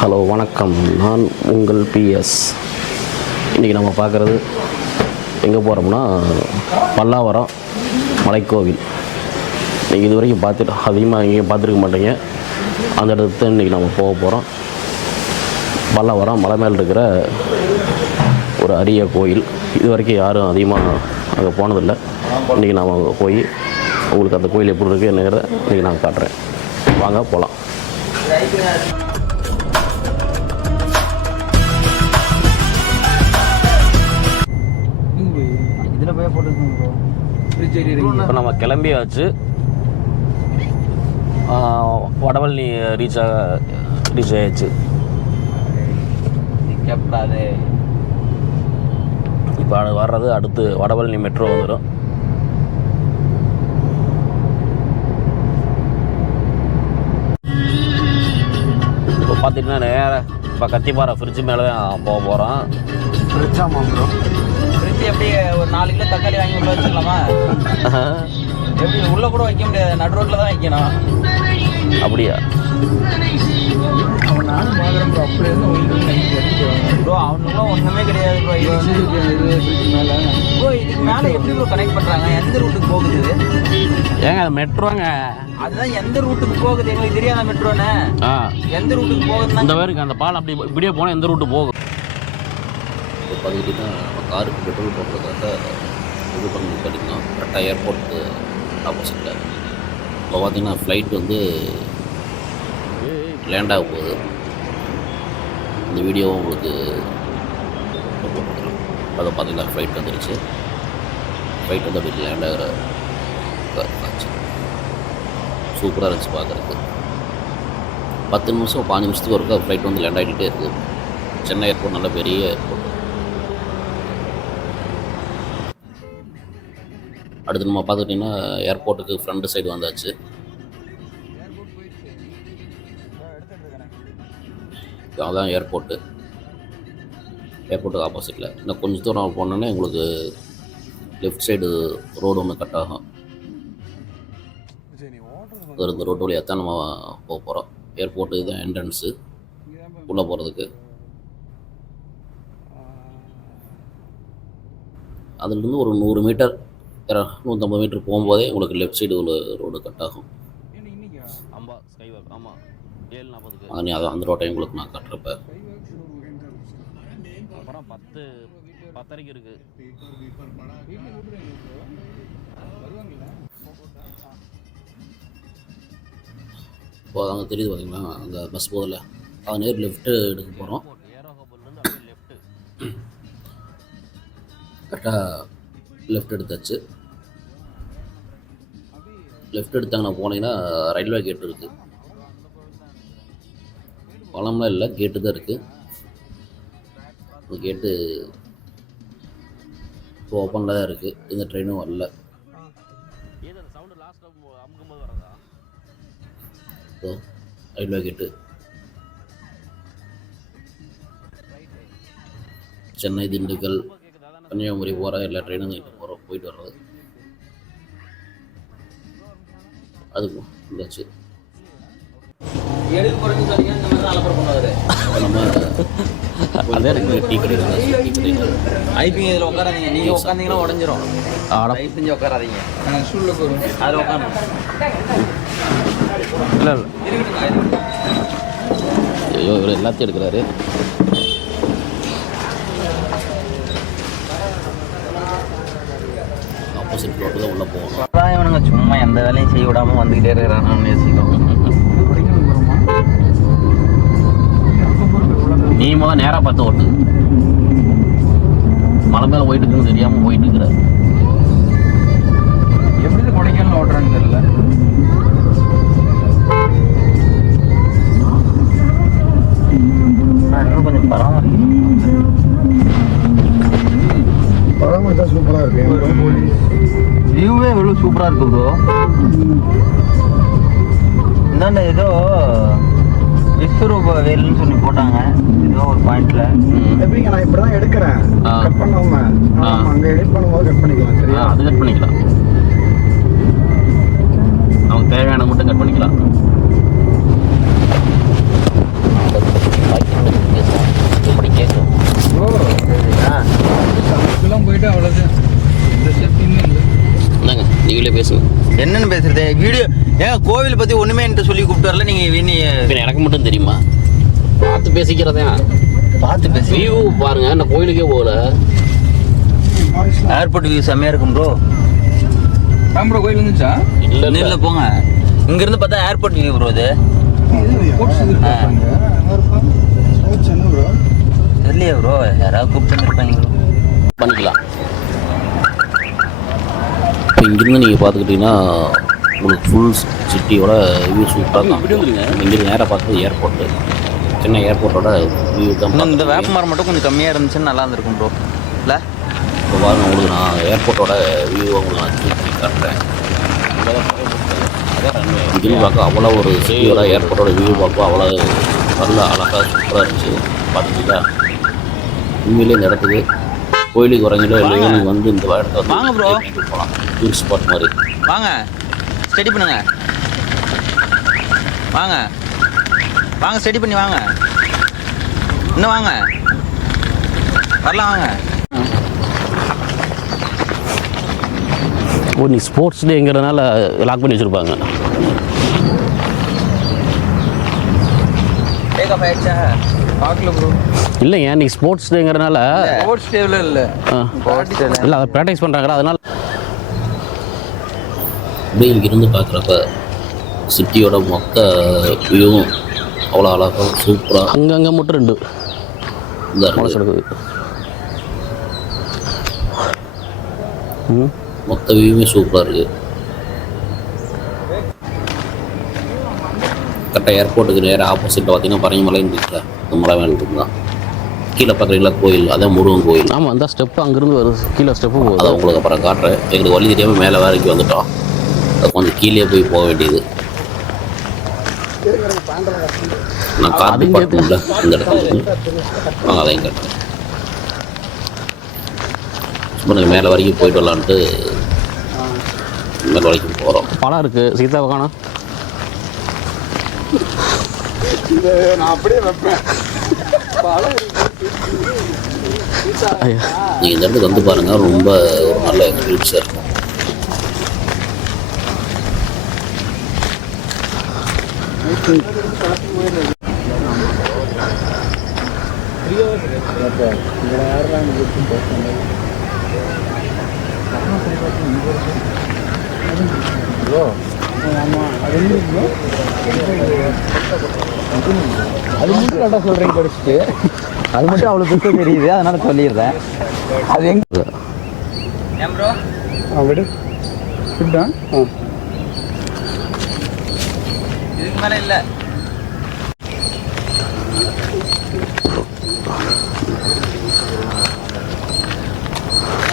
Hello வணக்கம். நான் உங்கள் பிஎஸ் இன்றைக்கி நம்ம பார்க்குறது எங்கே போகிறோம்னா பல்லாவரம் மலைக்கோவில். நீங்கள் இது வரைக்கும் பார்த்துட்டு அதிகமாக எங்கேயும் பார்த்துருக்க மாட்டீங்க. அந்த இடத்துல இன்றைக்கி நம்ம போக போகிறோம் பல்லாவரம் மலை மேல் இருக்கிற ஒரு அரிய கோயில். இது வரைக்கும் யாரும் அதிகமாக அங்கே போனதில்லை. இன்றைக்கி நாம் அங்கே போய் உங்களுக்கு அந்த கோயில் எப்படி இருக்குங்கிறத இன்றைக்கி நான் காட்டுறேன். வாங்க போகலாம் இதில் போய் போட்டுருக்கோம் இப்போ நம்ம கிளம்பியாச்சு. வடவள்ளி ரீச் ஆக ரீச் ஆயாச்சு இப்போ அது வர்றது அடுத்து வடவள்ளி மெட்ரோ வந்துடும். இப்போ பார்த்தீங்கன்னா நேர இப்போ கத்திப்பாறை ஃப்ரிட்ஜ் மேலே தான் போக போகிறோம் ஃப்ரிட்ஜ் ஆமாம் ப்ரோ ஃப்ரிட்ஜ் எப்படி ஒரு நாலு கிலோ தக்காளி வாங்கி உள்ள வச்சுக்கலாமா? எப்படி உள்ள கூட வைக்க முடியாது நடு ரோட்டில் தான் வைக்கணும். அப்படியா? அவன் நானும் பார்க்குறேன் ப்ரோ அப்படியே ப்ரோ அவனுக்குலாம் ஒன்றுமே கிடையாது ப்ரோ மேலே ப்ரோ இதுக்கு மேலே எப்படி ப்ரோ கனெக்ட் பண்ணுறாங்க எந்த ரூட்டுக்கு போகுது இது? ஏங்க மெட்ரோங்க. அதுதான் எந்த ரூட்டுக்கு போகுது? எங்களுக்கு தெரியாத மெட்ரோன்னு ஆ. எந்த ரூட்டுக்கு போகுதுன்னா இந்த பேருக்கு அந்த பாலம் அப்படி இப்படியே போனால் எந்த ரூட்டு போகும்? இப்போ பார்த்துக்கிட்டிங்கன்னா நம்ம காருக்கு பெட்ரோல் போடுறதுக்காக இது பண்ணி பண்ணிக்கலாம் கரெக்டாக ஏர்போர்ட்டு ஆப்போசிட்டில் இப்போ பார்த்தீங்கன்னா ஃப்ளைட் வந்து லேண்ட் ஆக போகுது. இந்த வீடியோவும் உங்களுக்கு அதை பார்த்தீங்கன்னா ஃப்ளைட் வந்துருச்சு. ஃப்ளைட் வந்து அப்படி லேண்ட் ஆகிற காட்சி. சூப்பராக இருந்துச்சு பார்க்குறதுக்கு. பத்து நிமிஷம் பாஞ்சு நிமிஷத்துக்கு ஒருக்கா ஃப்ளைட் வந்து லேண்ட் ஆகிட்டே இருக்குது சென்னை ஏர்போர்ட் நல்ல பெரிய ஏர்போர்ட் அடுத்து நம்ம பார்த்துக்கிட்டிங்கன்னா ஏர்போர்ட்டுக்கு ஃப்ரண்ட் சைடு வந்தாச்சு. அதான் ஏர்போர்ட்டு ஏர்போர்ட்டுக்கு ஆப்போசிட்டில் இன்னும் கொஞ்சம் தூரம் போனோன்னே உங்களுக்கு லெஃப்ட் சைடு ரோடு ஒன்று கட் ஆகும். இந்த ரோட்டு வழியாக தான் நம்ம போக போகிறோம் ஏர்போர்ட்டு இதுதான் என்ட்ரன்ஸு உள்ளே போகிறதுக்கு அதுலேருந்து ஒரு நூறு மீட்டர் நூற்றம்பது மீட்டர் போகும்போதே உங்களுக்கு லெஃப்ட் சைடு உள்ள ரோடு கட் ஆகும். ஆமாம் அது அதான் அந்த ரோட்டை உங்களுக்கு நான் காட்டுறப்ப. அப்புறம் பத்து பத்தரைக்கு இருக்குது இப்போ அங்கே தெரியுது பார்த்தீங்களா அந்த பஸ் போதில் அது நேர் லெஃப்ட்டு எடுக்க போகிறோம் கரெக்டாக லெஃப்ட் எடுத்தாச்சு. லெஃப்ட் எடுத்தாங்கன்னா போனீங்கன்னா ரயில்வே கேட் இருக்குது பழம்லாம் இல்லை கேட்டு தான் இருக்குது கேட்டு இப்போ ஓப்பனில் தான் இருக்குது இந்த ட்ரெயினும் வரல. ஸோ ரயில்வே கேட்டு. சென்னை திண்டுக்கல் கன்னியாகுமரி போகிற எல்லா ட்ரெயினும் இங்கே போகிறோம் போயிட்டு வர்றது. அதுக்கும் இருந்தாச்சு அதே இருந்தாச்சு டீ இதில் உட்காராதீங்க. நீங்கள் உட்காந்தீங்கன்னா உடஞ்சிரும். ஆட. செஞ்சு உட்காராதீங்க. ஸ்டூலில் போகிறோம் அதில் உட்காரணும் இல்லை இல்லை. இருக்கட்டுங்க இருக்கட்டும். ஐயோ இவர் எல்லாத்தையும் எடுக்கிறாரு. ஆப்போசிட் ரோட்டு தான் உள்ளே இவனுங்க சும்மா எந்த வேலையும் செய்ய விடாம வந்துகிட்டே இருக்கிறான் யோசிக்கும் நீ முதல் நேராக பார்த்து ஓட்டு. மலை மேலே போயிட்டு இருக்குன்னு தெரியாமல் போயிட்டு இருக்கிற எப்படி கொடைக்கானல் ஓட்டுறான்னு தெரியல. கொஞ்சம் பராமரிக்கணும் பராமரித்தா சூப்பராக இருக்கு. வியூவே எவ்வளோ சூப்பராக இருக்கு ப்ரோ. இந்தாண்ட ஏதோ விஸ்வரூப வேலுன்னு சொல்லி போட்டாங்க. ஏதோ ஒரு பாயிண்ட்ல எப்படிங்க நான் இப்படி தான் எடுக்கிறேன் கட் பண்ணாம. அங்க எடிட் பண்ணும்போது கட் பண்ணிக்கலாம் சரியா? அது கட் பண்ணிக்கலாம். நமக்கு தேவையான மட்டும் கட் பண்ணிக்கலாம். போயிட்டு அவ்வளோதான் ஏன் கோவில் பத்தி ஒண்ணுமே என்கிட்ட சொல்லி கூப்பிட்டு வரல? நீங்க நீ பின்ன எனக்கு மட்டும் தெரியுமா? பார்த்து பேசிக்கிறதே பார்த்து பேசி வியூ பாருங்க நான் கோயிலுக்கே போகல. ஏர்போர்ட் வியூ செம்மையா இருக்கும் ப்ரோ ப்ரோ கோயில் இருந்துச்சா இல்ல இல்ல. இல்ல போங்க. இங்க இருந்து பார்த்தா ஏர்போர்ட் வியூ ப்ரோ இது. தெரியலையா ப்ரோ யாராவது கூப்பிட்டு வந்துருப்பாங்க. பண்ணிக்கலாம். இப்போ இங்கிருந்து நீங்கள் பார்த்துக்கிட்டிங்கன்னா உங்களுக்கு ஃபுல் சிட்டியோட வியூ சூப்பராக தான். இங்கிருந்து நேராக பார்த்தது ஏர்போர்ட்டு சென்னை ஏர்போர்ட்டோட வியூ தான் இந்த பார்த்துருக்கீங்க. வேப்ப மரம் மட்டும் கொஞ்சம் கம்மியா இருந்துச்சுன்னு நல்லா இருந்திருக்கும் ப்ரோ இல்ல? இப்போ பாருங்க உங்களுக்கு நான் ஏர்போர்ட்டோட வியூ உங்களுக்கு நான் சூஸ் பண்ணி காட்டுறேன். இங்கிருந்து பார்க்க அவ்வளோ ஒரு சிட்டியோட ஏர்போர்ட்டோட வியூ பார்க்க அவ்வளோ நல்ல அழகாக சூப்பராக இருந்துச்சு. பார்த்துட்டீங்களா உண்மையிலே இந்த இடத்துக்கு கோயிலுக்கு வரீங்களோ இல்லையோ நீங்கள் வந்து இந்த இடத்த வந்து வாங்க bro. போகலாம். டூரிஸ்ட் ஸ்பாட் மாதிரி. வாங்க. ஸ்டடி பண்ணுங்க. வாங்க. வாங்க ஸ்டடி பண்ணி வாங்க. இன்னும் வாங்க. வரலாம் வாங்க. ஓ நீ ஸ்போர்ட்ஸ் டேங்கிறதுனால லாக் பண்ணி வச்சுருப்பாங்க. டேக் ஆஃப் ஆயிடுச்சா? பார்க்கல ப்ரோ இல்லைங்க இன்னைக்கு ஸ்போர்ட்ஸ் டேங்கிறதுனால ஸ்போர்ட்ஸ் டேவில் இல்லை. இல்லை அதை ப்ராக்டிஸ் பண்ணுறாங்களா அதனால அப்படியே இங்கிருந்து பார்க்குறப்ப சிட்டியோட மொத்த வியூவும் அவ்வளோ அழகாக சூப்பராக அங்கங்கே மட்டும் ரெண்டு. இந்த மனசு எடுக்குது ம். மொத்த வியூவுமே சூப்பராக இருக்குது கரெக்டாக ஏர்போர்ட்டுக்கு நேராக ஆப்போசிட்டில் பார்த்தீங்கன்னா பரங்கிமலைன்னு இருக்குல்ல மலை மேலே தான் கீழே பார்க்குறீங்களா கோயில் அதான் முருகன் கோயில். ஆமாம் அந்த ஸ்டெப்பு அங்கேருந்து வருது கீழே ஸ்டெப்பு அதை போகுது உங்களுக்கு அப்புறம் காட்டுறேன். எங்களுக்கு வழி தெரியாமல் மேலே வரைக்கும் வந்துட்டோம். அது கொஞ்சம் கீழே போய் போக வேண்டியது. நான் காட்டு பார்த்தோம்ல இந்த இடத்துல அதையும் காட்டுறேன் சும்மா நாங்கள் மேலே வரைக்கும் போயிட்டு வரலான்ட்டு மேலே வரைக்கும் போகிறோம் பழம் இருக்குது சீதாவை காணோம் நான் அப்படியே வைப்பேன் ஐயா. நீங்கள் இந்த இடத்துக்கு வந்து பாருங்கள் ரொம்ப ஒரு நல்ல எக்ஸ்பீரியன்ஸாக இருக்கும். அது மட்டும் கரெக்டாக சொல்கிறேன் படிச்சுட்டு அது மட்டும் அவ்வளோ பெருசாக தெரியுது அதனால சொல்லிடுறேன் அது எங்க ஆ விடு விட்டா ஆ இதுக்கு மேலே இல்லை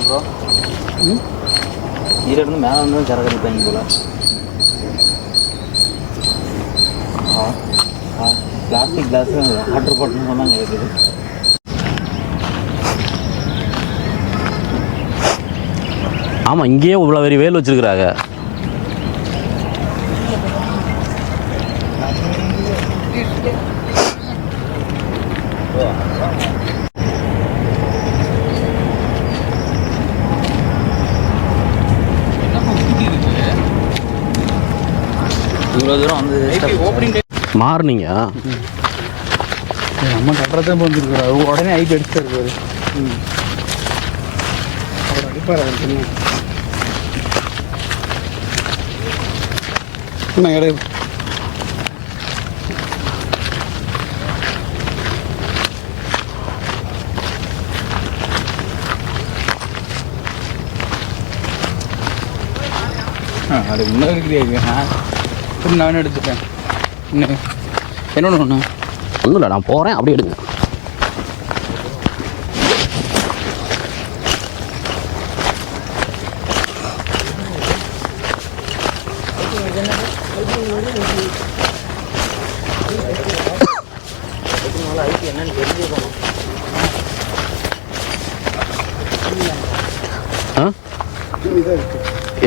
ப்ரோ இருந்து மேலே வந்து சரக்கு அடிப்பாங்க போல. பிளாஸ்டிக் கிளாஸ் வாட்டர் பாட்டில் சொன்னாங்க இருக்குது ஆமாம் இங்கேயே இவ்வளோ பெரிய வேல் வச்சுருக்குறாங்க இவ்வளோ தூரம் வந்து ஓப்பனிங் மாறினீங்க? நம்ம கட்டுறதான் வந்துருக்குறாரு உடனே ஐட்டு எடுத்து இருக்காரு ம். அவர் அடிப்பார் என்ன? கிடையாது அது இன்னும் இருக்கிறீங்க நானும் எடுத்துட்டேன் என்ன? என்ன ஒன்று ஒன்றும் இல்லை நான் போகிறேன் அப்படியே எடுங்க.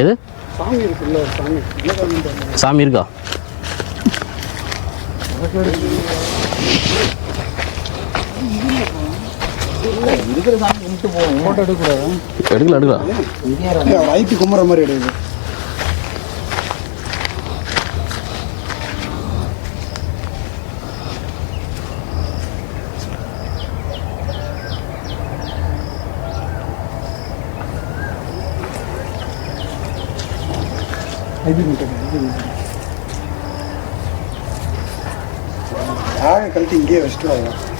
எது? சாமி இருக்குல்ல சாமி. சாமி இருக்கா? எடுக்கலாம். எடுக்கலாம். வயிற்று கும்புற மாதிரி எடுக்குது ஐபி மீட்டர் ஆக கழட்டி இங்கேயே வச்சுட்டு காமிக்கிறேன்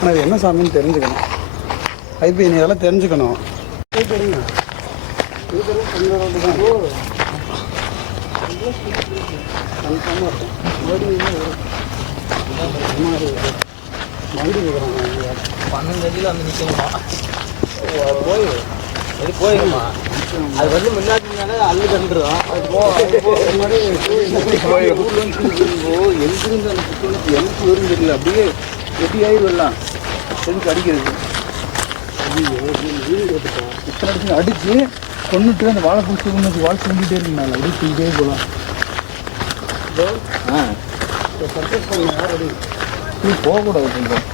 ஆனால் இது என்ன சாமின்னு தெரிஞ்சுக்கணும். ஐபி நீ இதெல்லாம் தெரிஞ்சுக்கணும். தெரியுங்க இது பன்னெண்டு அடியில் வந்து நிற்கணுமா போய் அது போயிருமா அது வந்து முன்னாடி அள்ளு கண்டுரும் அது போ அது எங்கிருந்து அந்த புத்தகத்துக்கு எனக்கு வரும் தெரியல அப்படியே எட்டி ஆயிடுவெல்லாம் செஞ்சு அடிக்கிறது இத்தனை அடிச்சு அடிச்சு கொண்டுட்டு அந்த வாழை பூச்சி கொண்டு வாழை செஞ்சுட்டே இருந்தாங்க அப்படியே தூக்கிட்டே போகலாம் ஆ. சர்ப்ரைஸ் பண்ண யார் ரெடி நீ போகக்கூடாது கொஞ்சம்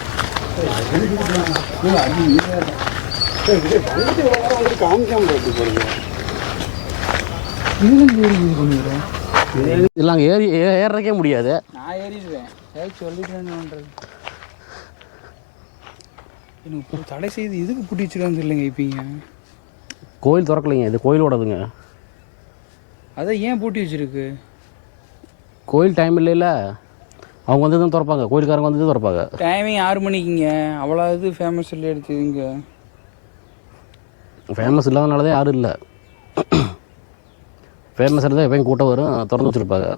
இல்லை அது ஈஸியாக தான் சரி இதே வந்துட்டு இவ்வளோ நேரம் வந்துட்டு காமிக்காமல் எப்படி போடுங்க இதுதான் ஏறி இது பண்ணிடுறேன் இதெல்லாம் ஏறி ஏ- ஏறுறதுக்கே முடியாது. நான் ஏறிடுவேன். சொல்லிட்டேன்ன்றது எனக்கு தடை செய்து இதுக்கு பூட்டி வச்சுருக்காங்க இல்லைங்க இப்பீங்க. கோயில் திறக்கலைங்க இது கோயிலோடதுங்க அதான் ஏன் பூட்டி வச்சிருக்கு? கோயில் டைம் இல்லைல்ல? அவங்க வந்து தான் திறப்பாங்க கோயிலுக்காரங்க வந்து தான் திறப்பாங்க. டைமிங் ஆறு மணிக்குங்க. அவ்வளோ இது ஃபேமஸ் இல்லை எடுத்து இங்கே ஃபேமஸ் இல்லாதனால தான் யாரும் இல்லை. ஃபேமஸ் இருந்தால் எப்பயும் கூட்டம் வரும் திறந்து வச்சுருப்பாங்க.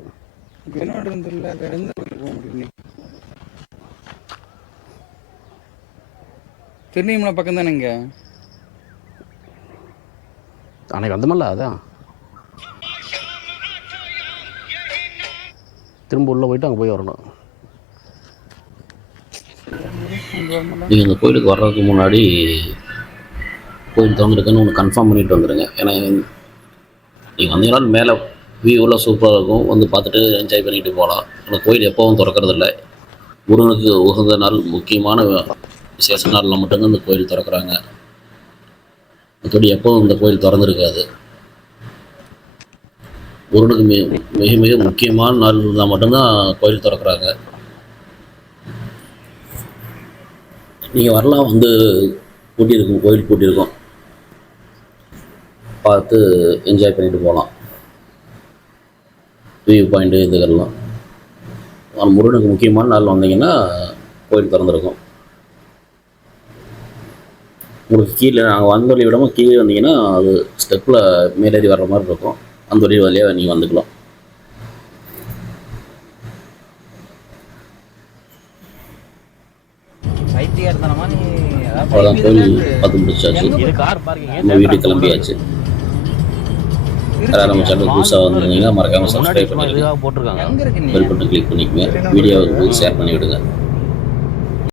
திருநீமலை பக்கம் தானேங்க? அன்னைக்கு வந்தோமல்ல அதான். திரும்ப உள்ளே போயிட்டு அங்கே போய் வரணும். நீங்கள் இந்த கோயிலுக்கு வர்றதுக்கு முன்னாடி கோயில் திறந்துருக்குன்னு ஒன்று கன்ஃபார்ம் பண்ணிட்டு வந்துடுங்க ஏன்னா நீங்கள் வந்தீங்கன்னா மேலே வியூவில் சூப்பராக இருக்கும் வந்து பார்த்துட்டு என்ஜாய் பண்ணிட்டு போகலாம். ஆனால் கோயில் எப்போவும் திறக்கிறது இல்லை. முருகனுக்கு உகந்த நாள் முக்கியமான விசேஷ நாளில் மட்டும்தான் இந்த கோயில் திறக்கிறாங்க. மற்றபடி எப்போவும் இந்த கோயில் திறந்துருக்காது. முருகனுக்கு மிக மிக மிக முக்கியமான நாள் இருந்தால் மட்டும்தான் கோயில் திறக்கிறாங்க. நீங்கள் வரலாம் வந்து கூட்டியிருக்கும் கோயில் கூட்டியிருக்கோம். பார்த்து என்ஜாய் பண்ணிட்டு போகலாம். வியூ பாயிண்ட்டு இதுக்கெல்லாம் ஆனால் முருகனுக்கு முக்கியமான நாள் வந்தீங்கன்னா கோயில் திறந்துருக்கும். உங்களுக்கு கீழே நாங்கள் வந்த வழி விடாமல் கீழே வந்தீங்கன்னா அது ஸ்டெப்பில் மேலேறி வர்ற மாதிரி இருக்கும். அந்த வழி வழியாக நீங்கள் வந்துக்கலாம். அவ்வளோதான் பைத்தியம் கோயில். பார்த்து முடிச்சாச்சு. நம்ம வீட்டுக்கு கிளம்பியாச்சு. யாராவது நம்ம சேனல் புதுசாக வந்திருந்தீங்கன்னா மறக்காமல் சப்ஸ்கிரைப் பண்ணிடுங்க. பெல் பட்டன் கிளிக் பண்ணிக்கங்க. வீடியோவுக்கு ஷேர் பண்ணி விடுங்க